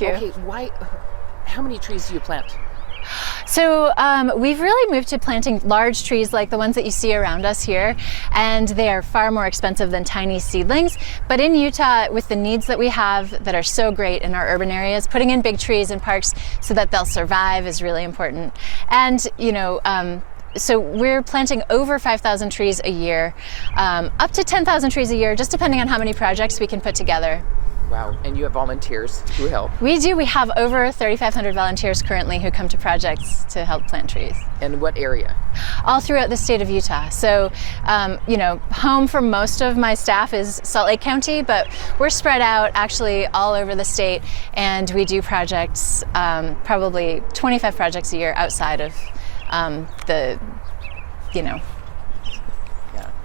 Thank you. Okay, how many trees do you plant? So we've really moved to planting large trees like the ones that you see around us here, and they are far more expensive than tiny seedlings. But in Utah, with the needs that we have that are so great in our urban areas, putting in big trees in parks so that they'll survive is really important. And, so we're planting over 5,000 trees a year, up to 10,000 trees a year, just depending on how many projects we can put together. Wow, and you have volunteers who help. We do. We have over 3,500 volunteers currently who come to projects to help plant trees. In what area? All throughout the state of Utah. So, home for most of my staff is Salt Lake County, but we're spread out actually all over the state, and we do projects, probably 25 projects a year outside of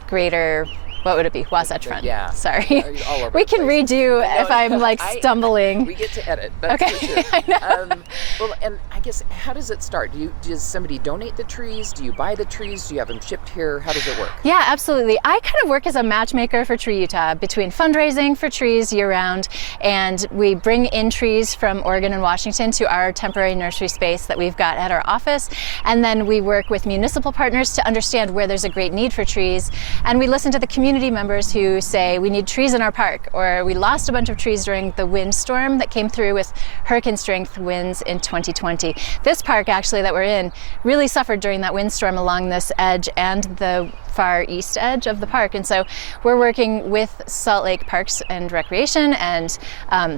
greater, what would it be? Wasatch Front. Yeah. Sorry. All over we can redo if I'm stumbling. We get to edit. That's okay. for sure. I know. Well, and I guess, how does it start? Does somebody donate the trees? Do you buy the trees? Do you have them shipped here? How does it work? Yeah, absolutely. I kind of work as a matchmaker for Tree Utah between fundraising for trees year round, and we bring in trees from Oregon and Washington to our temporary nursery space that we've got at our office. And then we work with municipal partners to understand where there's a great need for trees. And we listen to the community members who say we need trees in our park, or we lost a bunch of trees during the windstorm that came through with hurricane strength winds in 2020. This park actually that we're in really suffered during that windstorm along this edge and the far east edge of the park. And so we're working with Salt Lake Parks and Recreation and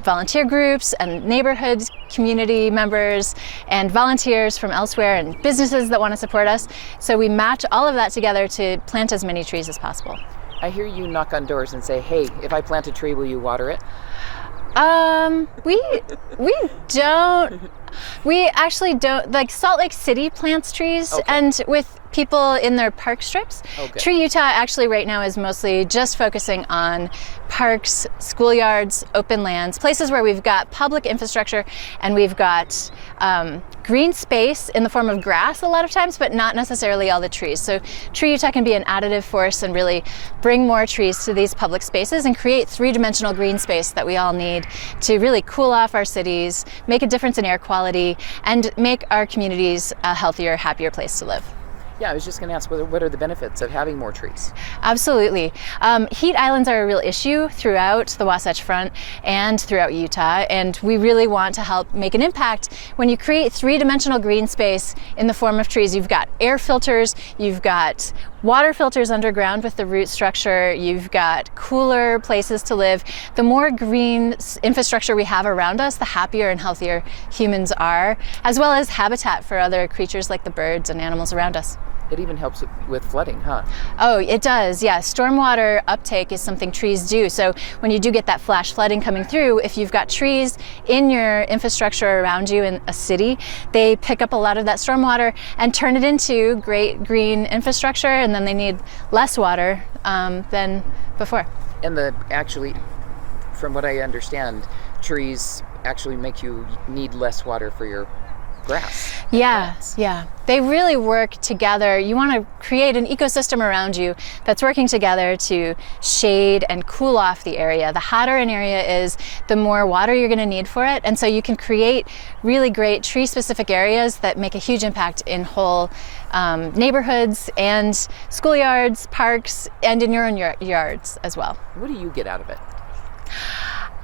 volunteer groups and neighborhood community members and volunteers from elsewhere and businesses that want to support us. So we match all of that together to plant as many trees as possible. I hear you knock on doors and say, hey, if I plant a tree, will you water it? We don't. We actually don't. Like Salt Lake City plants trees, okay. And with people in their park strips. Okay. Tree Utah actually right now is mostly just focusing on parks, schoolyards, open lands, places where we've got public infrastructure and we've got green space in the form of grass a lot of times, but not necessarily all the trees. So Tree Utah can be an additive force and really bring more trees to these public spaces and create three-dimensional green space that we all need to really cool off our cities, make a difference in air quality, and make our communities a healthier, happier place to live. Yeah, I was just going to ask, what are the benefits of having more trees? Absolutely. Heat islands are a real issue throughout the Wasatch Front and throughout Utah, and we really want to help make an impact. When you create three-dimensional green space in the form of trees, you've got air filters, you've got water filters underground with the root structure, you've got cooler places to live. The more green infrastructure we have around us, the happier and healthier humans are, as well as habitat for other creatures like the birds and animals around us. It even helps with flooding, huh? Oh, it does, yeah. Stormwater uptake is something trees do. So when you do get that flash flooding coming through, if you've got trees in your infrastructure around you in a city, they pick up a lot of that stormwater and turn it into great green infrastructure, and then they need less water than before. And actually, from what I understand, trees actually make you need less water for your grass. Yeah. They really work together. You want to create an ecosystem around you that's working together to shade and cool off the area. The hotter an area is, the more water you're going to need for it. And so you can create really great tree-specific areas that make a huge impact in whole neighborhoods and schoolyards, parks, and in your own yards as well. What do you get out of it?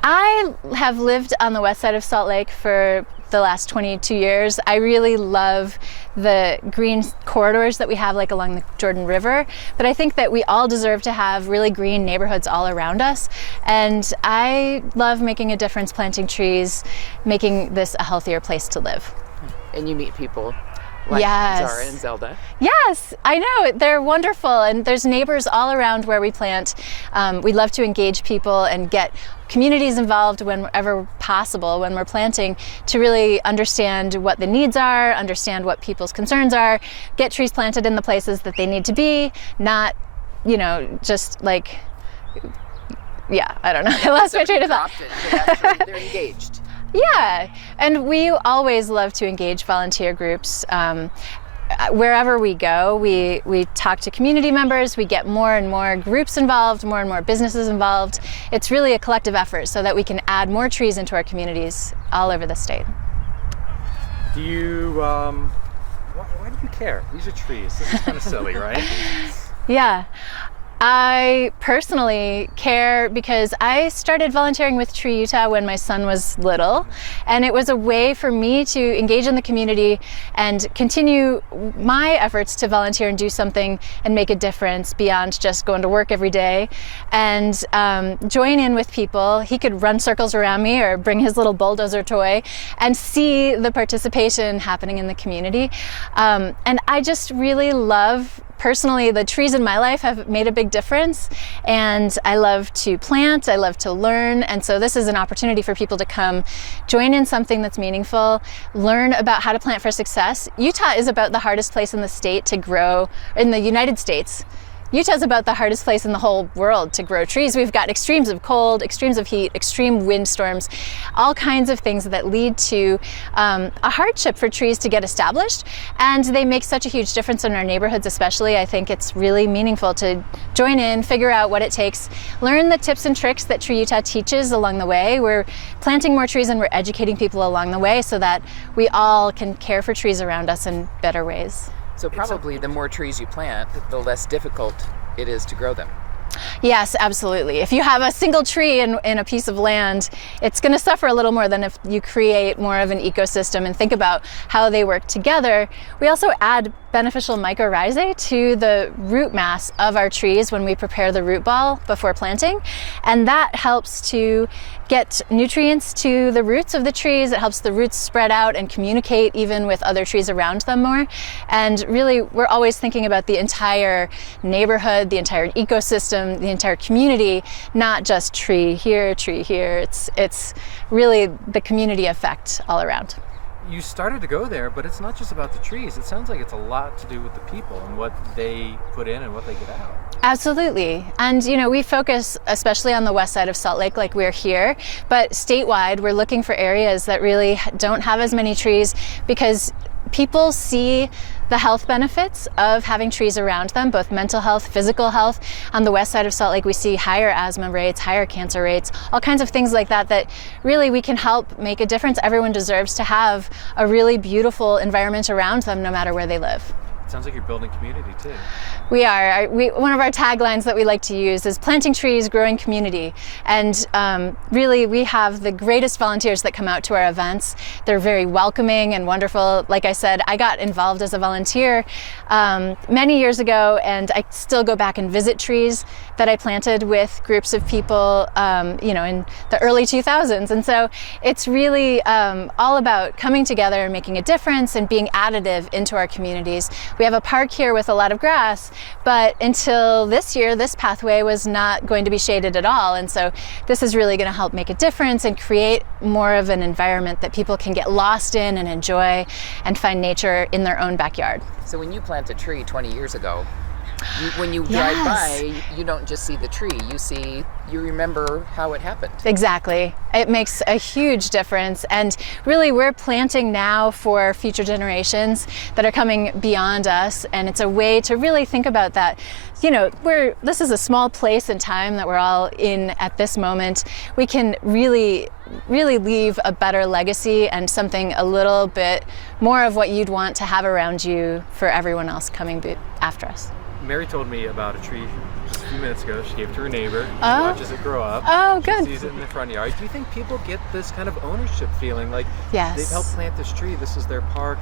I have lived on the west side of Salt Lake for the last 22 years. I really love the green corridors that we have, like along the Jordan River, but I think that we all deserve to have really green neighborhoods all around us, and I love making a difference, planting trees, making this a healthier place to live. And you meet people like yes. Zara and Zelda. Yes, I know. They're wonderful, and there's neighbors all around where we plant. We love to engage people and get communities involved whenever possible when we're planting, to really understand what the needs are, understand what people's concerns are, get trees planted in the places that they need to be, not, just like, I don't know. I lost my train of thought. They're engaged. Yeah, and we always love to engage volunteer groups. wherever we go, we talk to community members, we get more and more groups involved, more and more businesses involved. It's really a collective effort so that we can add more trees into our communities all over the state. Do you, why do you care? These are trees. This is kind of silly, right? Yeah. I personally care because I started volunteering with Tree Utah when my son was little, and it was a way for me to engage in the community and continue my efforts to volunteer and do something and make a difference beyond just going to work every day, and join in with people. He could run circles around me or bring his little bulldozer toy and see the participation happening in the community. And I just really love, personally, the trees in my life have made a big difference, and I love to plant, I love to learn, and so this is an opportunity for people to come join in something that's meaningful, learn about how to plant for success. Utah is about the hardest place in the state to grow, in the United States. Utah's about the hardest place in the whole world to grow trees. We've got extremes of cold, extremes of heat, extreme windstorms, all kinds of things that lead to a hardship for trees to get established. And they make such a huge difference in our neighborhoods especially. I think it's really meaningful to join in, figure out what it takes, learn the tips and tricks that Tree Utah teaches along the way. We're planting more trees and we're educating people along the way so that we all can care for trees around us in better ways. So probably the more trees you plant, the less difficult it is to grow them. Yes, absolutely. If you have a single tree in a piece of land, it's going to suffer a little more than if you create more of an ecosystem and think about how they work together. We also add beneficial mycorrhizae to the root mass of our trees when we prepare the root ball before planting, and that helps to get nutrients to the roots of the trees. It helps the roots spread out and communicate even with other trees around them more. And really, we're always thinking about the entire neighborhood, the entire ecosystem, the entire community, not just tree here, tree here. It's really the community effect all around. You started to go there, but it's not just about the trees. It sounds like it's a lot to do with the people and what they put in and what they get out. Absolutely. And we focus especially on the west side of Salt Lake like we're here, but statewide we're looking for areas that really don't have as many trees because people see the health benefits of having trees around them, both mental health, physical health. On the west side of Salt Lake, we see higher asthma rates, higher cancer rates, all kinds of things like that, that really we can help make a difference. Everyone deserves to have a really beautiful environment around them, no matter where they live. Sounds like you're building community too. We are. One of our taglines that we like to use is planting trees, growing community. And really, we have the greatest volunteers that come out to our events. They're very welcoming and wonderful. Like I said, I got involved as a volunteer many years ago, and I still go back and visit trees that I planted with groups of people, in the early 2000s. And so it's really all about coming together and making a difference and being additive into our communities. We have a park here with a lot of grass, but until this year, this pathway was not going to be shaded at all. And so this is really going to help make a difference and create more of an environment that people can get lost in and enjoy and find nature in their own backyard. So when you plant a tree 20 years ago, when you drive by, you don't just see the tree, you remember how it happened. Exactly. It makes a huge difference. And really, we're planting now for future generations that are coming beyond us. And it's a way to really think about that. This is a small place and time that we're all in at this moment. We can really leave a better legacy and something a little bit more of what you'd want to have around you for everyone else coming after us. Mary told me about a tree just a few minutes ago. She gave it to her neighbor. She Oh. watches it grow up. Oh, good. She sees it in the front yard. Do you think people get this kind of ownership feeling? Like Yes. they've helped plant this tree. This is their park.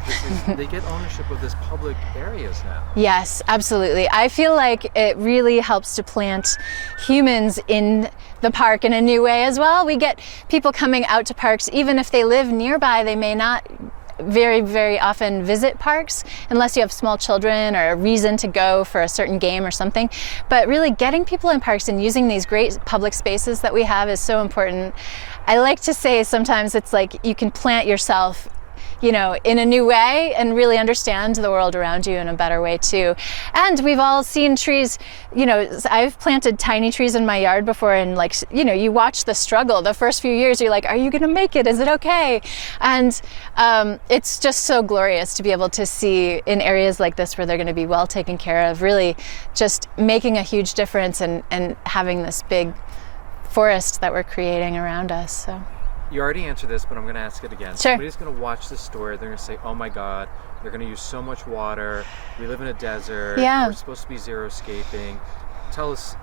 They get ownership of this public areas now. Yes, absolutely. I feel like it really helps to plant humans in the park in a new way as well. We get people coming out to parks, even if they live nearby, they may not very, very often visit parks unless you have small children or a reason to go for a certain game or something. But really getting people in parks and using these great public spaces that we have is so important. I like to say sometimes it's like you can plant yourself you know, in a new way and really understand the world around you in a better way too. And we've all seen trees, you know, I've planted tiny trees in my yard before, and like, you know, you watch the struggle. The first few years, you're like, are you gonna make it? Is it okay? And it's just so glorious to be able to see in areas like this where they're gonna be well taken care of, really just making a huge difference and having this big forest that we're creating around us. So. You already answered this, but I'm going to ask it again. Sure. Somebody's going to watch this story. They're going to say, oh my God, they're going to use so much water. We live in a desert. Yeah. We're supposed to be xeriscaping. Tell us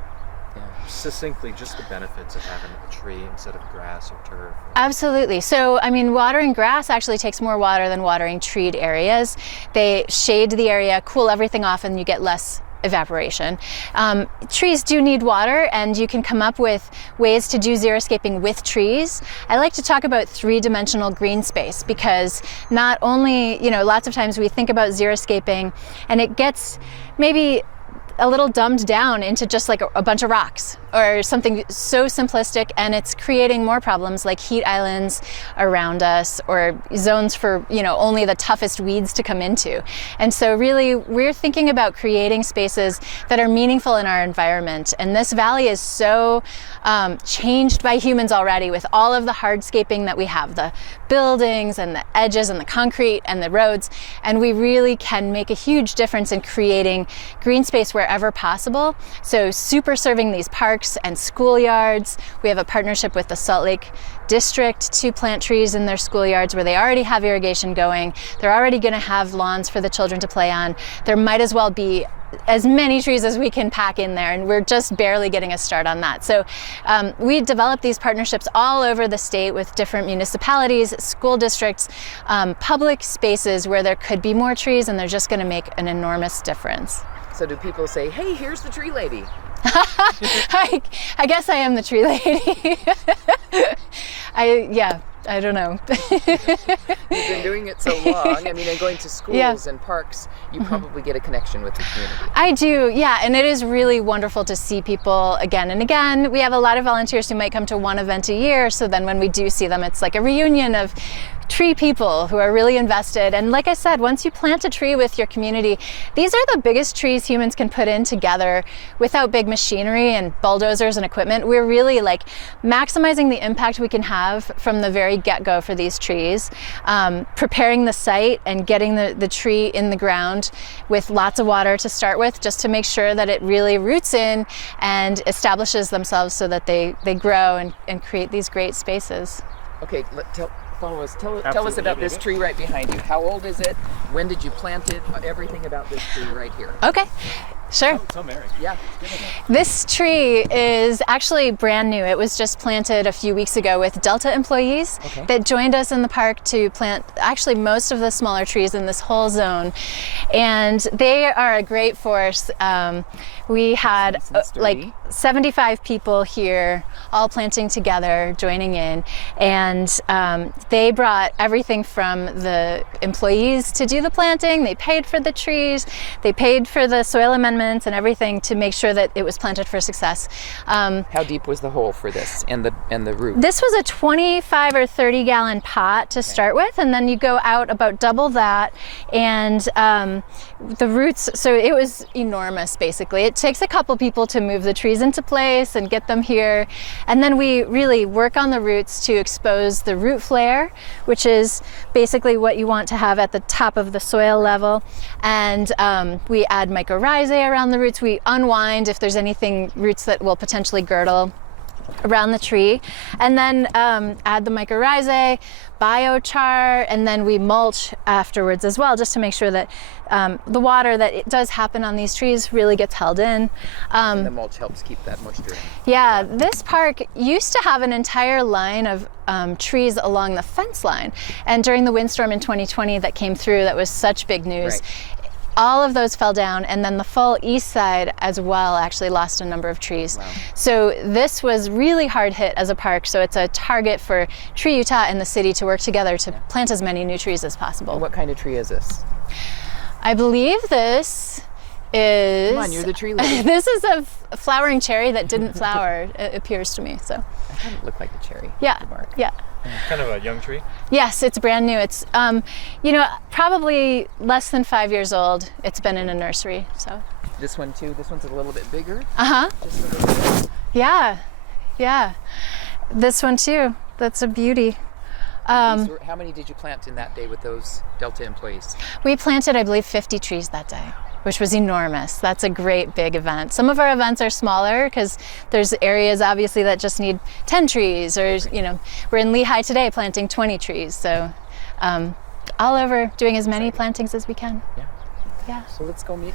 succinctly just the benefits of having a tree instead of grass or turf. Absolutely. So, I mean, watering grass actually takes more water than watering treed areas. They shade the area, cool everything off, and you get less evaporation. Trees do need water, and you can come up with ways to do xeriscaping with trees. I like to talk about three-dimensional green space, because not only, you know, lots of times we think about xeriscaping and it gets maybe a little dumbed down into just like a bunch of rocks or something so simplistic, and it's creating more problems like heat islands around us, or zones for, you know, only the toughest weeds to come into. And so really we're thinking about creating spaces that are meaningful in our environment. And this valley is so changed by humans already, with all of the hardscaping that we have, the buildings and the edges and the concrete and the roads. And we really can make a huge difference in creating green space wherever possible. So super serving these parks and schoolyards. We have a partnership with the Salt Lake District to plant trees in their schoolyards where they already have irrigation going. They're already going to have lawns for the children to play on. There might as well be as many trees as we can pack in there, and we're just barely getting a start on that. So we develop these partnerships all over the state with different municipalities, school districts, public spaces where there could be more trees, and they're just going to make an enormous difference. So do people say, hey, here's the tree lady? I guess I am the tree lady. I don't know. You've been doing it so long. I mean, and going to schools and parks, you probably get a connection with the community. I do, yeah, and it is really wonderful to see people again and again. We have a lot of volunteers who might come to one event a year, so then when we do see them, it's like a reunion of tree people who are really invested. And like I said, once you plant a tree with your community, these are the biggest trees humans can put in together without big machinery and bulldozers and equipment. We're really like maximizing the impact we can have from the very get-go for these trees, preparing the site and getting the tree in the ground with lots of water to start with, just to make sure that it really roots in and establishes themselves so that they grow and create these great spaces. Okay, follow us. Tell us about this tree right behind you. How old is it? When did you plant it? Everything about this tree right here. Okay. Sure. So Mary. Yeah. This tree is actually brand new. It was just planted a few weeks ago with Delta employees that joined us in the park to plant actually most of the smaller trees in this whole zone. And they are a great force. We had like 75 people here all planting together, joining in. And they brought everything from the employees to do the planting. They paid for the trees. They paid for the soil amendments and everything to make sure that it was planted for success. How deep was the hole for this and the root? This was a 25 or 30 gallon pot to start with, and then you go out about double that, and the roots, so it was enormous basically. It takes a couple people to move the trees into place and get them here, and then we really work on the roots to expose the root flare, which is basically what you want to have at the top of the soil level, and we add mycorrhizae around the roots. We unwind if there's anything roots that will potentially girdle around the tree, and then add the mycorrhizae, biochar, and then we mulch afterwards as well, just to make sure that the water that it does happen on these trees really gets held in. And the mulch helps keep that moisture in. Yeah, this park used to have an entire line of trees along the fence line, and during the windstorm in 2020 that came through, that was such big news. Right. All of those fell down, and then the full east side as well actually lost a number of trees. Wow. So this was really hard hit as a park, so it's a target for Tree Utah and the city to work together to plant as many new trees as possible. And what kind of tree is this? I believe this is... Come on, you're the tree lady. This is a flowering cherry that didn't flower, it appears to me. So I thought it looked like a cherry. yeah, the bark. yeah. Kind of a young tree. Yes, it's brand new. It's, probably less than 5 years old. It's been in a nursery, so. This one too. This one's a little bit bigger. Uh-huh. Just a little bit. Yeah. This one too. That's a beauty. How many did you plant in that day with those Delta employees? We planted, I believe, 50 trees that day, which was enormous. That's a great big event. Some of our events are smaller because there's areas obviously that just need 10 trees, or we're in Lehigh today planting 20 trees. So all over doing as many plantings as we can. Yeah. So let's go meet.